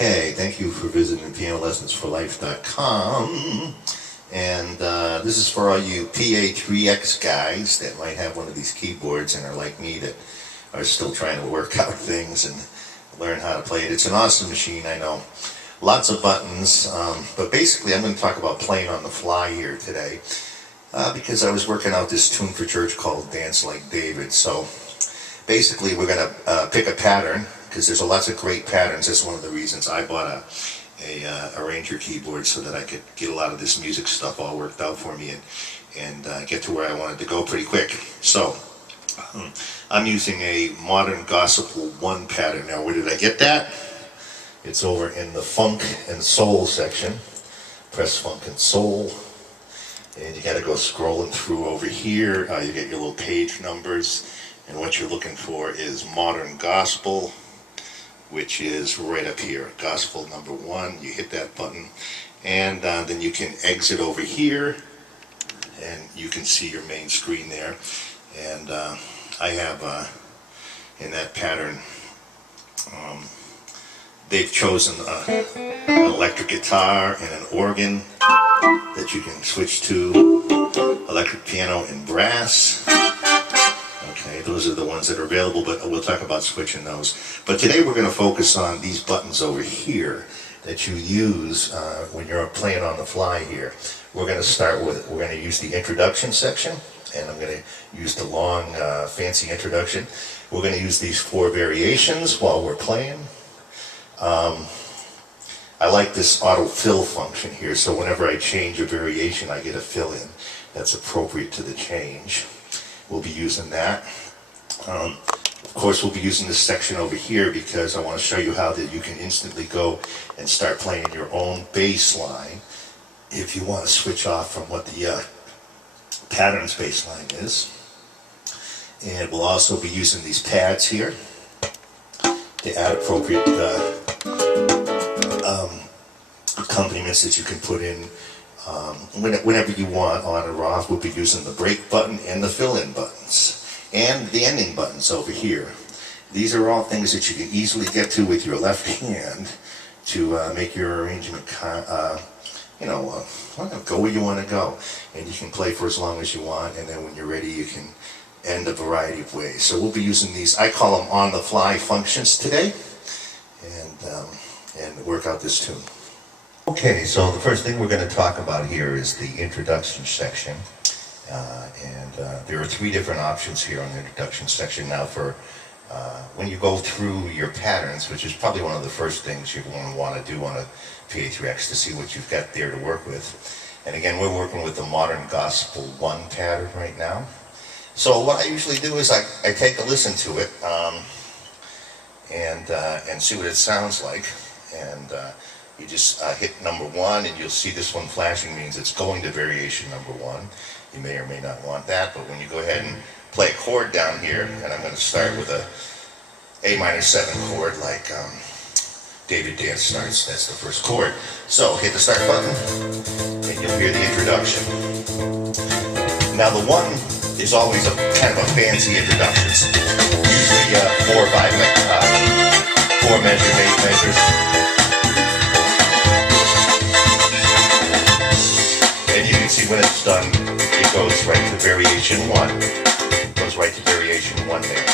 Okay, thank you for visiting pianolessonsforlife.com. And this is for all you PA3x guys that might have one of these keyboards and are like me that are still trying to work out things and learn how to play it. It's an awesome machine, I know. Lots of buttons, but basically I'm going to talk about playing on the fly here today because I was working out this tune for church called Dance Like David. So basically we're going to pick a pattern, because there's lots of great patterns. That's one of the reasons I bought a arranger keyboard, so that I could get a lot of this music stuff all worked out for me and get to where I wanted to go pretty quick. So I'm using a modern gospel 1 pattern. Now, where did I get that? It's over in the funk and soul section. Press funk and soul, and you got to go scrolling through over here. You get your little page numbers, and what you're looking for is modern gospel, which is right up here, gospel number 1. You hit that button, and then you can exit over here, and you can see your main screen there. And I have in that pattern, they've chosen an electric guitar and an organ that you can switch to, electric piano and brass. Okay, those are the ones that are available, but we'll talk about switching those. But today we're going to focus on these buttons over here that you use when you're playing on the fly here. We're going to use the introduction section, and I'm going to use the long fancy introduction. We're going to use these 4 variations while we're playing. I like this auto fill function here, so whenever I change a variation I get a fill in that's appropriate to the change. We'll be using that. Of course, we'll be using this section over here because I want to show you how that you can instantly go and start playing your own bass line if you want to switch off from what the pattern's bass line is. And we'll also be using these pads here to add appropriate accompaniments that you can put in whenever you want, on or off. We'll be using the break button and the fill-in buttons and the ending buttons over here. These are all things that you can easily get to with your left hand to make your arrangement go where you want to go, and you can play for as long as you want, and then when you're ready you can end a variety of ways. So we'll be using these, I call them on-the-fly functions today, and work out this tune. Okay, so the first thing we're going to talk about here is the introduction section, and there are 3 different options here on the introduction section. Now, for when you go through your patterns, which is probably one of the first things you're going to want to do on a PA3x to see what you've got there to work with. And again, we're working with the modern gospel 1 pattern right now. So what I usually do is I take a listen to it and see what it sounds like, and you just hit number 1, and you'll see this one flashing means it's going to variation number 1. You may or may not want that, but when you go ahead and play a chord down here, and I'm going to start with a A minor 7 chord like David Dance starts, that's the first chord. So hit the start button, and you'll hear the introduction. Now the 1 is always a kind of a fancy introduction. Usually 4 or 5, 4 measures, 8 measures. And you can see when it's done, it goes right to variation 1. It goes right to variation 1 there.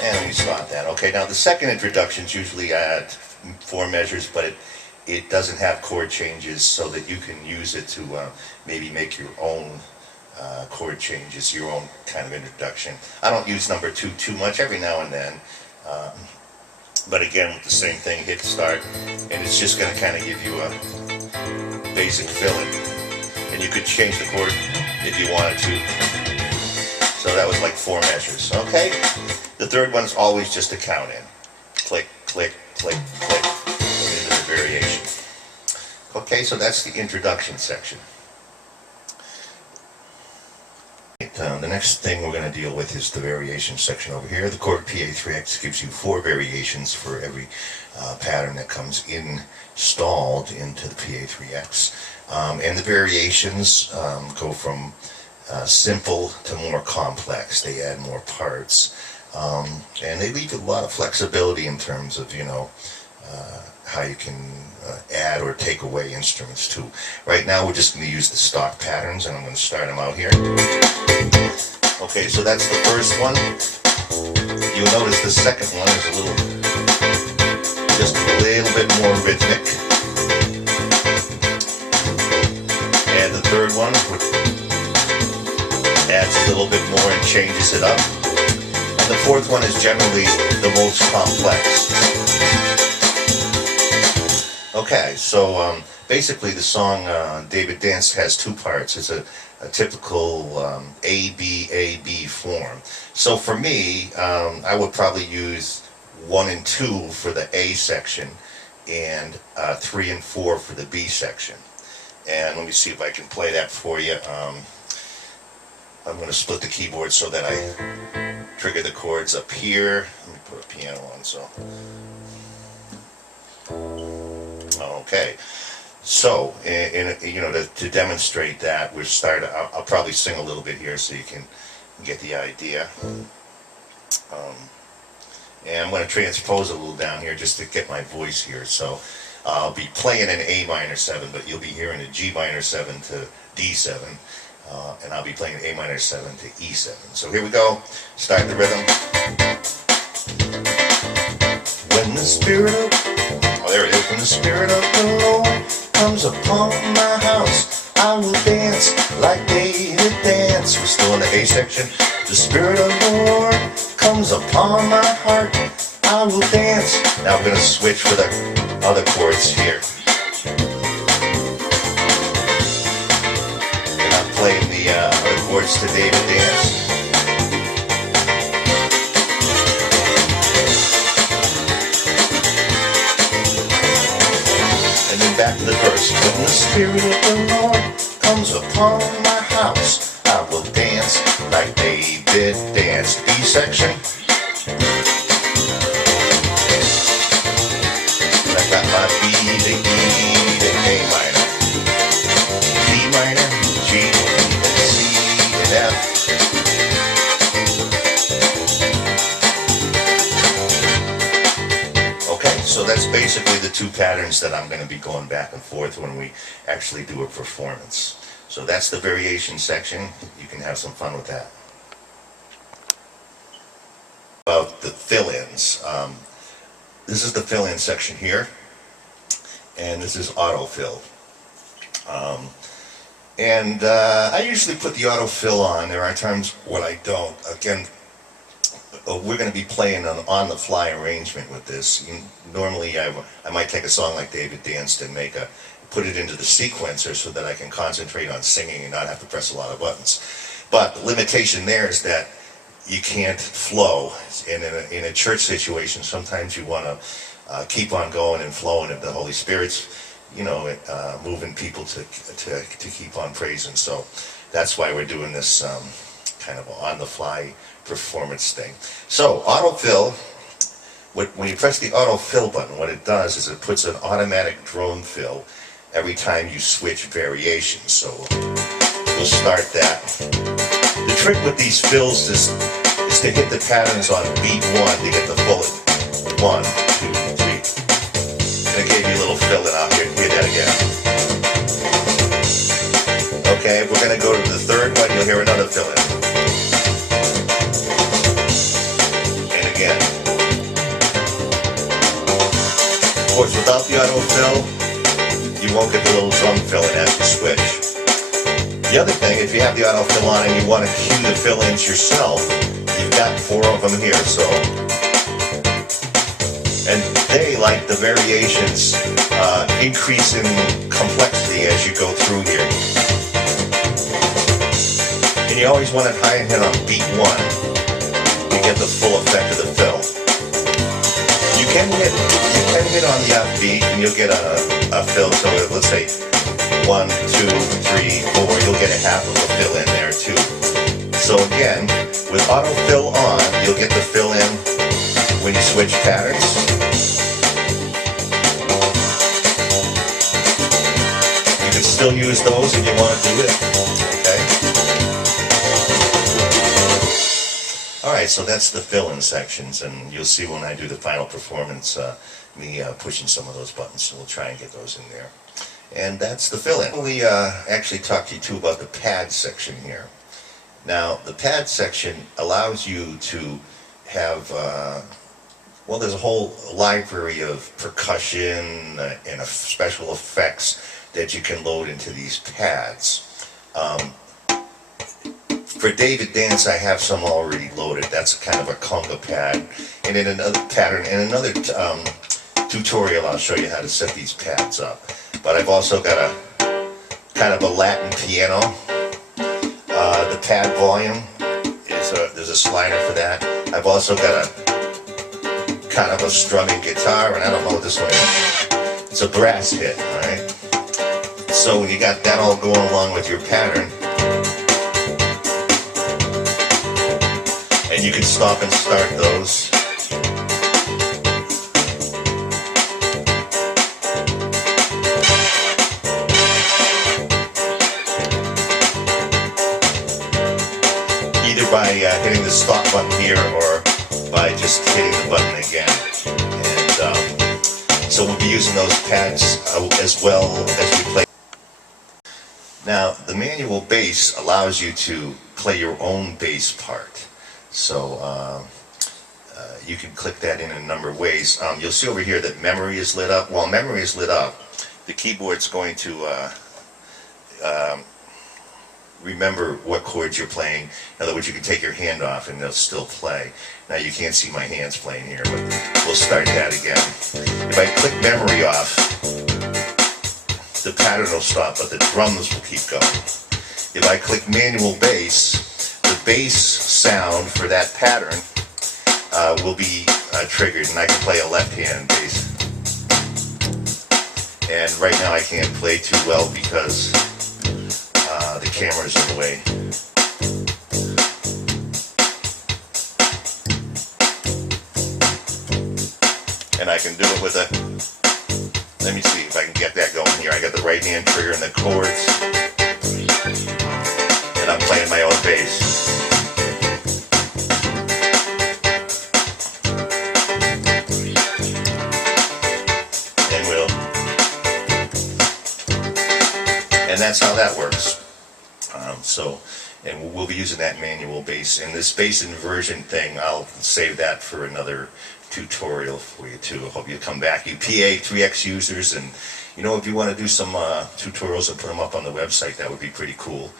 And we stop that. Okay, now the second introduction is usually at 4 measures, but it doesn't have chord changes, so that you can use it to maybe make your own chord changes, your own kind of introduction. I don't use number 2 too much, every now and then. But again, with the same thing, hit start, and it's just going to kind of give you a basic fill-in. And you could change the chord if you wanted to. So that was like 4 measures, okay? The third one's always just a count in. Click, click, click, click, and into the variation. Okay, so that's the introduction section. The next thing we're going to deal with is the variation section over here. The Korg PA3x gives you 4 variations for every pattern that comes installed into the PA3x. And the variations go from simple to more complex. They add more parts. And they leave a lot of flexibility in terms of, how you can add or take away instruments too. Right now we're just going to use the stock patterns, and I'm going to start them out here. Okay, so that's the first one. You'll notice the second one is just a little bit more rhythmic. And the third one adds a little bit more and changes it up. And the fourth one is generally the most complex. Okay, so basically the song David Danced has two parts. It's a typical A-B form. So for me, I would probably use 1 and 2 for the A section and 3 and 4 for the B section. And let me see if I can play that for you. I'm going to split the keyboard so that I trigger the chords up here. Let me put a piano on, so. Okay. So, to demonstrate that, we'll start. I'll probably sing a little bit here so you can get the idea. And I'm going to transpose a little down here just to get my voice here. So, I'll be playing an A minor 7, but you'll be hearing a G minor 7 to D7, and I'll be playing A minor 7 to E7. So here we go. Start the rhythm. When the spirit of there it is. When the spirit of the Lord comes upon my house, I will dance like David danced. We're still in the A section. The spirit of the Lord comes upon my heart, I will dance. Now we're going to switch for the other chords here. And I'm playing the other chords to David Dance. Back to the verse. When the spirit of the Lord comes upon my house, I will dance like David danced. B section. I got my B to E to A minor, B minor, G and C and F. So that's basically the two patterns that I'm going to be going back and forth when we actually do a performance. So that's the variation section. You can have some fun with that. About the fill-ins. This is the fill-in section here, and this is autofill. I usually put the autofill on. There are times when I don't. Again, we're going to be playing an on-the-fly arrangement with this. Normally, I might take a song like David Danced and put it into the sequencer so that I can concentrate on singing and not have to press a lot of buttons. But the limitation there is that you can't flow. In a church situation, sometimes you want to keep on going and flowing if the Holy Spirit's, moving people to keep on praising. So that's why we're doing this kind of on-the-fly performance thing. So autofill, when you press the autofill button, what it does is it puts an automatic drone fill every time you switch variations. So we'll start that. The trick with these fills is to hit the patterns on beat 1 to get the full 1, 2, 3. And I gave you a little fill in out here. Hear that again. Okay, we're going to go to the third one. You'll hear another fill in. Of course, without the autofill, you won't get the little drum fill in as you switch. The other thing, if you have the autofill on and you want to cue the fill-ins yourself, you've got 4 of them here. So, and they, like the variations, increase in complexity as you go through here. And you always want it high and hit on beat 1 to get the full effect of the fill. You can hit on the offbeat and you'll get a fill. So let's say 1, 2, 3, 4, you'll get a half of a fill in there too. So again, with autofill on, you'll get the fill in when you switch patterns. You can still use those if you want to do it. Okay. All right. Alright, so that's the fill-in sections, and you'll see when I do the final performance me pushing some of those buttons, so we'll try and get those in there. And that's the fill-in. We actually talked to you too about the pad section here. Now, the pad section allows you to have, well, there's a whole library of percussion and special effects that you can load into these pads. For David Dance, I have some already loaded. That's kind of a conga pad. And in another pattern, in another tutorial, I'll show you how to set these pads up. But I've also got a kind of a Latin piano. The pad volume is there's a slider for that. I've also got a kind of a strumming guitar, and I don't know what this one is. It's a brass hit, all right? So when you got that all going along with your pattern, and you can stop and start those. Either by hitting the stop button here or by just hitting the button again. And so we'll be using those pads as well as we play. Now, the manual bass allows you to play your own bass part. So you can click that in a number of ways. You'll see over here that memory is lit up. While memory is lit up, the keyboard's going to remember what chords you're playing. In other words, you can take your hand off and they'll still play. Now you can't see my hands playing here, but we'll start that again. If I click memory off, the pattern will stop, but the drums will keep going. If I click manual bass, the bass sound for that pattern will be triggered, and I can play a left-hand bass. And right now I can't play too well because the camera's in the way. And I can do it with a, let me see if I can get that going here. I got the right hand trigger and the chords, and I'm playing my own bass. And that's how that works. And we'll be using that manual bass. And this bass inversion thing, I'll save that for another tutorial for you too. I hope you come back, you PA3x users, and you know, if you want to do some tutorials and put them up on the website, that would be pretty cool.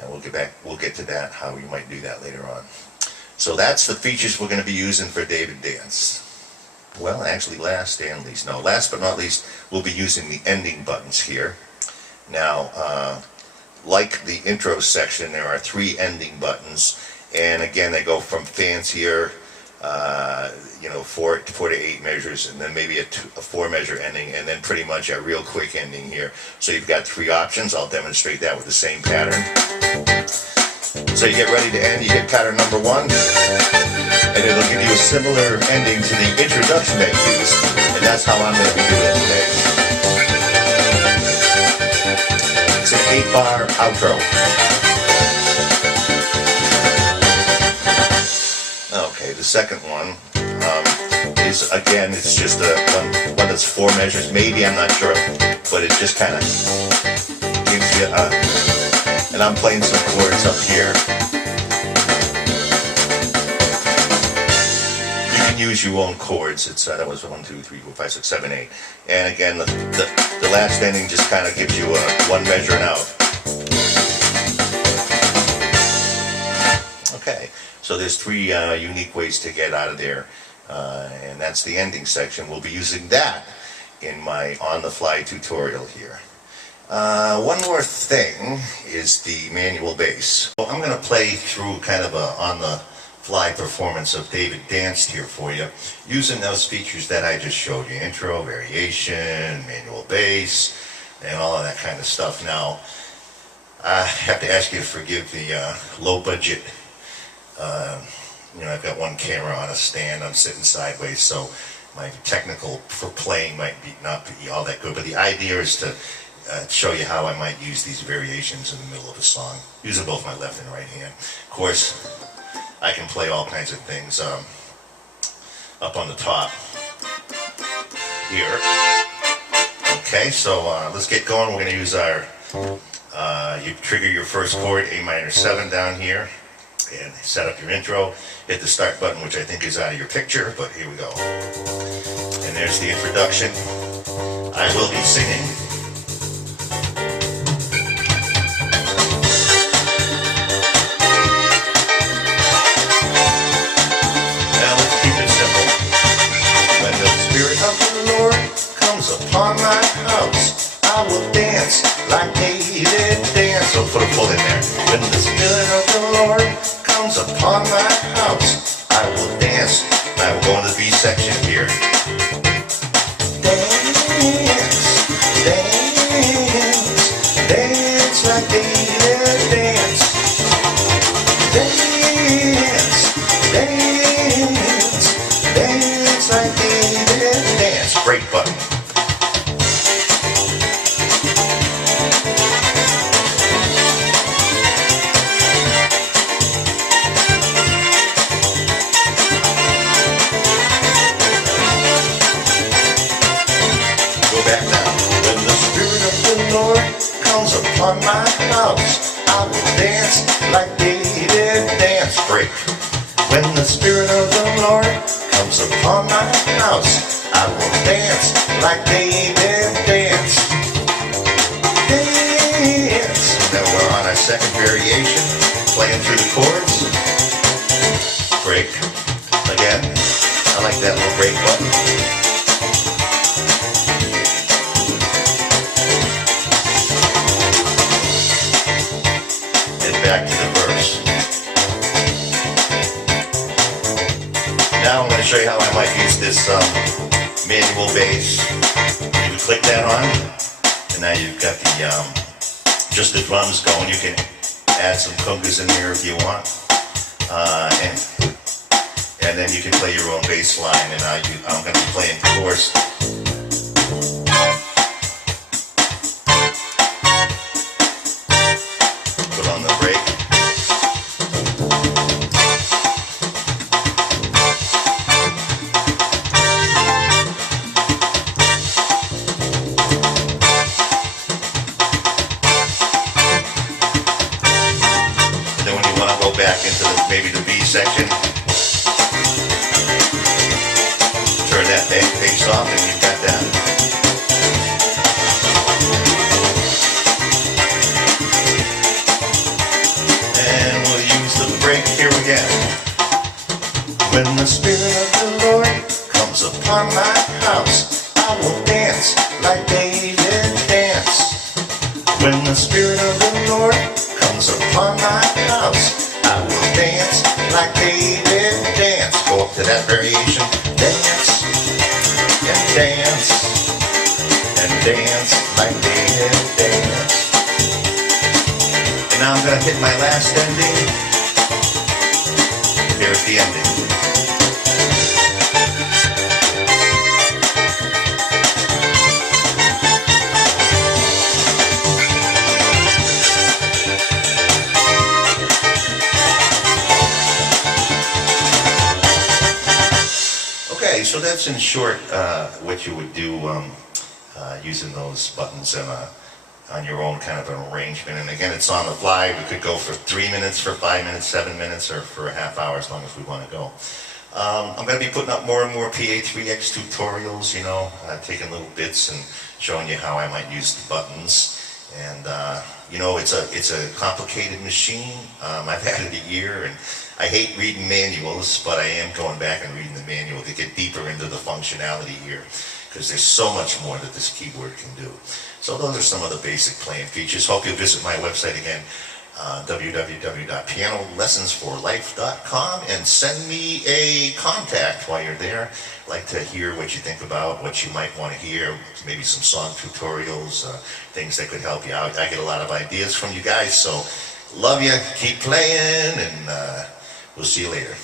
And we'll get to that, how you might do that later on. So that's the features we're going to be using for David Dance. Well, actually last but not least, we'll be using the ending buttons here. Now, like the intro section, there are 3 ending buttons, and again, they go from fancier, you know, 4 to 8 measures, and then maybe a 4 measure ending, and then pretty much a real quick ending here. So you've got 3 options. I'll demonstrate that with the same pattern. So you get ready to end, you hit pattern number 1, and it'll give you a similar ending to the introduction that you used, and that's how I'm going to be doing it today. It's an 8-bar outro. Okay, the second one is, again, it's just one that's 4 measures. Maybe, I'm not sure, but it just kind of gives you and I'm playing some chords up here. You can use your own chords. It's that was 1, 2, 3, 4, 5, 6, 7, 8. And again, the last ending just kind of gives you a 1 measure and out. Okay, so there's 3 unique ways to get out of there, and that's the ending section. We'll be using that in my on-the-fly tutorial here. One more thing is the manual bass. So I'm going to play through kind of a on-the-fly performance of David Dance here for you, using those features that I just showed you: intro, variation, manual bass, and all of that kind of stuff. Now, I have to ask you to forgive the low budget. You know, I've got one camera on a stand. I'm sitting sideways, so my technical for playing might not be all that good. But the idea is to show you how I might use these variations in the middle of a song, using both my left and right hand. Of course, I can play all kinds of things up on the top here. Okay, so let's get going. We're going to use our, you trigger your first chord, A minor 7 down here, and set up your intro. Hit the start button, which I think is out of your picture, but here we go. And there's the introduction. I will be singing. Now let's keep it simple. When the Spirit of the Lord comes upon my house, I will dance like David danced. So put a pull in there. When the Spirit of the Lord comes upon my house, I will dance. Now we're going to the B section here. Dance, dance, dance like David danced. Dance, dance, dance like David danced. Break button. Back down. When the Spirit of the Lord comes upon my house, I will dance like David danced. Break. When the Spirit of the Lord comes upon my house, I will dance like David danced. Dance. Then we're on our second variation, playing through the chords. Break. Again. I like that little break button. Back to the verse. Now I'm going to show you how I might use this manual bass. You would click that on, and now you've got the just the drums going. You can add some congas in there if you want, and then you can play your own bass line. And I'm going to be playing chorus. Put on the break. And then when you want to go back into maybe the B section, turn that bass off and you've got that. Here again. When the Spirit of the Lord comes upon my house, I will dance like David danced. When the Spirit of the Lord comes upon my house, I will dance like David danced. Go up to that variation. Dance and dance and dance like David danced. And now I'm going to hit my last ending. Here's the ending. Okay, so that's in short what you would do using those buttons on your own kind of an arrangement. And again, it's on the fly. We could go for 3 minutes, for 5 minutes, 7 minutes, or for a half hour as long as we want to go. I'm going to be putting up more and more PA3x tutorials, you know, taking little bits and showing you how I might use the buttons. And you know, it's a complicated machine. I've had it a year, and I hate reading manuals, but I am going back and reading the manual to get deeper into the functionality here, because there's so much more that this keyboard can do. So those are some of the basic playing features. Hope you'll visit my website again, www.pianolessonsforlife.com, and send me a contact while you're there. I'd like to hear what you think about what you might want to hear, maybe some song tutorials, things that could help you out. I get a lot of ideas from you guys, so love you, keep playing, and we'll see you later.